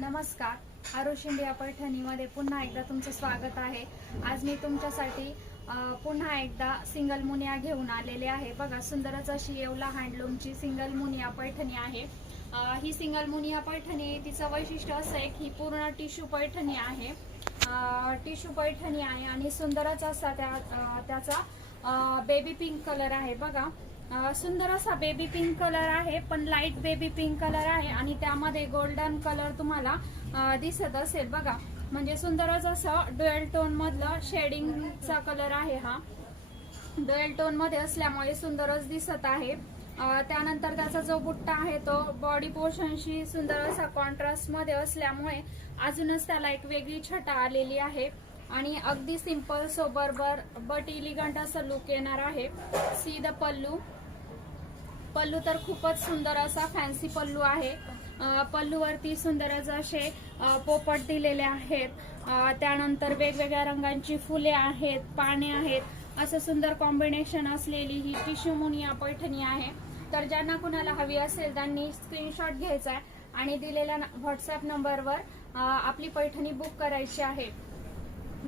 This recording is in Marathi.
नमस्कार, आरुष इंडिया पैठणीमध्ये पुन्हा एकदा तुमचं स्वागत आहे। आज मी तुमच्यासाठी पुन्हा एकदा सिंगल मुनिया घेऊन आलेले आहे। बघा, सुंदरच अशी येवला हँडलूमची सिंगल मुनिया पैठणी आहे। ही सिंगल मुनिया पैठणी तिचं वैशिष्ट्य असं आहे की पूर्ण टिश्यू पैठणी आहे। टिश्यू पैठणी आहे आणि सुंदरच असा त्याचा बेबी पिंक कलर आहे। बघा, सुंदर असा बेबी पिंक कलर आहे, पण लाईट बेबी पिंक कलर आहे आणि त्यामध्ये गोल्डन कलर तुम्हाला दिसत असेल। बघा, म्हणजे सुंदरच असं ड्युअल टोन मधलं शेडिंगचा कलर आहे। हा ड्युअल टोन मध्ये असल्यामुळे सुंदरच दिसत आहे। त्यानंतर त्याचा जो बुट्टा आहे तो बॉडी पोर्शनशी सुंदर असा कॉन्ट्रास्ट मध्ये असल्यामुळे अजूनच त्याला एक वेगळी छटा आलेली आहे आणि अगदी सिंपल सोबर बट इलिगंट असं लुक येणार आहे। सी द पल्लू तर खूपच सुंदर असा फॅन्सी पल्लू आहे। पल्लूवरती सुंदरच असे पोपट दिलेले आहेत। त्यानंतर वेगवेगळ्या रंगांची फुले आहेत, पाने आहेत, असं सुंदर कॉम्बिनेशन असलेली ही टिश्यू मुनिया पैठणी आहे। तर ज्यांना कुणाला हवी असेल त्यांनी स्क्रीनशॉट घ्यायचा आहे आणि दिलेल्या व्हॉट्सअप नंबरवर आपली पैठणी बुक करायची आहे।